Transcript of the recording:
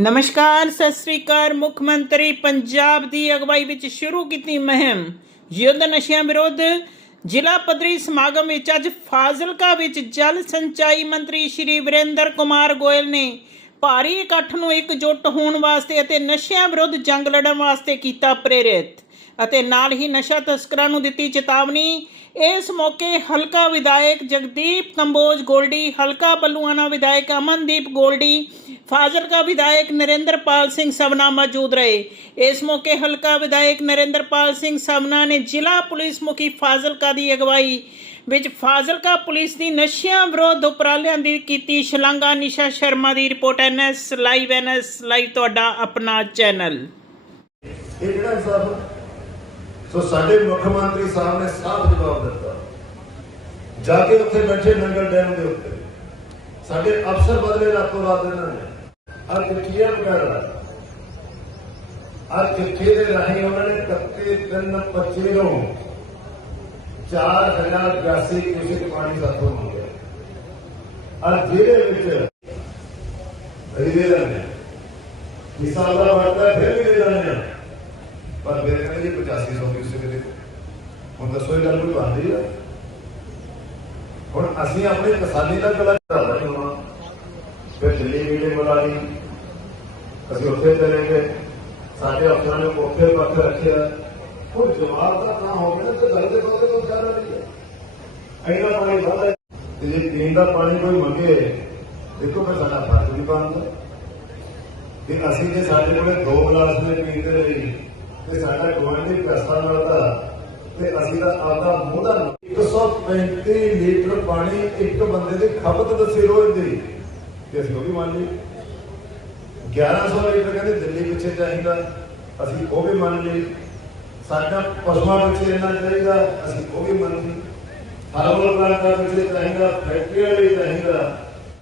ਨਮਸਕਾਰ, ਸਤਿ ਸ੍ਰੀ ਅਕਾਲ। ਮੁੱਖ ਮੰਤਰੀ ਪੰਜਾਬ ਦੀ ਅਗਵਾਈ ਵਿੱਚ ਸ਼ੁਰੂ ਕੀਤੀ ਮੁਹਿੰਮ। ਯੁੱਧ ਨਸ਼ਿਆਂ ਵਿਰੁੱਧ ਜ਼ਿਲ੍ਹਾ ਪੱਧਰੀ ਸਮਾਗਮ ਵਿੱਚ ਅੱਜ ਫਾਜ਼ਿਲਕਾ ਵਿੱਚ ਜਲ ਸਿੰਚਾਈ ਮੰਤਰੀ ਸ਼੍ਰੀ ਵਿਰੇਂਦਰ ਕੁਮਾਰ ਗੋਇਲ ਨੇ ਭਾਰੀ ਇਕੱਠ ਨੂੰ ਇਕਜੁੱਟ ਹੋਣ ਵਾਸਤੇ ਅਤੇ ਨਸ਼ਿਆਂ ਵਿਰੁੱਧ ਜੰਗ ਲੜਨ ਵਾਸਤੇ ਕੀਤਾ ਪ੍ਰੇਰਿਤ। ਅਤੇ ਨਾਲ ਹੀ ਨਸ਼ਾ ਤਸਕਰਾਂ ਨੂੰ ਦਿੱਤੀ ਚੇਤਾਵਨੀ। ਇਸ ਮੌਕੇ ਹਲਕਾ ਵਿਧਾਇਕ ਜਗਦੀਪ ਕੰਬੋਜ ਗੋਲਡੀ, ਹਲਕਾ ਬੱਲੂਆਣਾ ਵਿਧਾਇਕ ਅਮਨਦੀਪ ਗੋਲਡੀ, ਫਾਜ਼ਿਲਕਾ ਵਿਧਾਇਕ ਨਰਿੰਦਰਪਾਲ ਸਿੰਘ ਸਵਨਾ ਮੌਜੂਦ ਰਹੇ। ਇਸ ਮੌਕੇ ਹਲਕਾ ਵਿਧਾਇਕ ਨਰਿੰਦਰਪਾਲ ਸਿੰਘ ਸਵਨਾ ਨੇ ਜ਼ਿਲ੍ਹਾ ਪੁਲਿਸ ਮੁਖੀ ਫਾਜ਼ਿਲਕਾ ਦੀ ਅਗਵਾਈ ਵਿੱਚ ਫਾਜ਼ਿਲਕਾ ਪੁਲਿਸ ਦੀ ਨਸ਼ਿਆਂ ਵਿਰੋਧ ਉਪਰਾਲਿਆਂ ਦੀ ਕੀਤੀ ਸ਼ਲਾਘਾ। ਨਿਸ਼ਾ ਸ਼ਰਮਾ ਦੀ report, NS live NS live ਤੁਹਾਡਾ ਆਪਣਾ ਚੈਨਲ। ਇਹ ਜਿਹੜਾ ਸਭ ਸੋ ਸਾਡੇ ਮੁੱਖ ਮੰਤਰੀ ਸਾਹਿਬ ਨੇ ਸਾਫ਼ ਜਵਾਬ ਦਿੱਤਾ। ਜਾ ਕੇ ਉੱਥੇ ਬੈਠੇ ਨੰਗਲ ਡੈਮ ਦੇ ਉੱਤੇ। ਸਾਡੇ ਅਫਸਰ ਬਦਲੇ ਰਾਤੋਂ ਰਾਤ ਇਹਨਾਂ ਨੇ। ਅਰ ਕਿਠੀਆ ਵਗੈਰਾ ਅਰ ਕਿੱਥੇ ਦੇ ਰਾਹੀਂ ਉਹਨਾਂ ਨੇ 31 ਤਿੰਨ 25 ਨੂੰ 4082 ਕਿਸੇ ਪਾਣੀ ਸਾਥੋਂ ਮੰਗਿਆ ਅਰ ਜਿਹਦੇ ਵਿੱਚ ਰਿਦੇ ਨੇ ਹਿਸਾਬ ਦਾ ਵਰਤਾ ਫਿਰ ਵੀ ਦੇ ਦਿੰਦੇ ਆ ਪਰ ਮੇਰੇ ਕਹਿੰਦੇ ਜੀ 8500 ਕਿਸੇ ਦੇ ਹੁਣ ਦੱਸੋ ਇਹ ਗੱਲ ਕੋਈ ਬਣਦੀ ਆ ਹੁਣ ਅਸੀਂ ਆਪਣੇ ਕਿਸਾਨੀ ਦਾ ਗਲਾ ਚੱਲਦਾ ਨਹੀਂ ਹੋਣਾ ਫਿਰ ਦਿੱਲੀ ਮੀਟਿੰਗ ਬੁਲਾ ਲਈ ਅਸੀਂ ਉੱਥੇ ਚਲੇ ਗਏ ਸਾਡੇ ਅਫਸਰਾਂ ਨੇ ਉੱਥੇ ਪੱਖ ਰੱਖਿਆ ਹੁਣ ਜਵਾਬ ਦਾ ਨਾ ਹੋਵੇ ਨਾ, ਤੇ ਗੱਲ ਦੇ ਕੋਲ ਤੋਂ ਕਰ ਰਹੀ ਹੈ। ਐਨਾ ਪਾਣੀ ਵੱਧਦਾ ਤੇ ਜੇ ਪੀਣ ਦਾ ਪਾਣੀ ਕੋਈ ਮੰਗੇ, ਦੇਖੋ ਫਿਰ ਸਾਡਾ ਫਰਜ਼ ਵੀ ਬਣਦਾ ਕਿ ਅਸੀਂ ਜੇ ਸਾਡੇ ਕੋਲੇ ਦੋ ਗਲਾਸ ਦੇ ਪੀਂਦੇ ਰਹੀ, ਤੇ ਸਾਡਾ ਗਵਾਂਢੀ ਪੈਸਾ ਮਿਲਦਾ ਤੇ ਅਸੀਂ ਤਾਂ ਆਪਦਾ ਮੂੰਹ ਦਾ 135 ਲੀਟਰ ਪਾਣੀ ਇੱਕ ਬੰਦੇ ਦੀ ਖਪਤ ਦੱਸੀ ਰੋਜ਼ ਦੀ। ਤੇ ਅਸੀਂ ਉਹ ਵੀ ਮੰਨ ਲਈ 1100 ਲੀਟਰ ਕਹਿੰਦੇ ਦਿੱਲੀ ਪਿੱਛੇ ਚਾਹੀਦਾ। ਅਸੀਂ ਉਹ ਵੀ ਮੰਨ ਲਈ ਸਾਡਾ ਪਸ਼ੂਆਂ ਵਿੱਚ ਇੰਨਾ ਚਾਹੀਦਾ, ਅਸੀਂ ਉਹ ਵੀ ਮੰਨਦੇ ਲਈ ਹਰਬਲ ਪਲਾਂਟਾਂ ਚਾਹੀਦਾ, ਫੈਕਟਰੀਆਂ ਲਈ ਚਾਹੀਦਾ।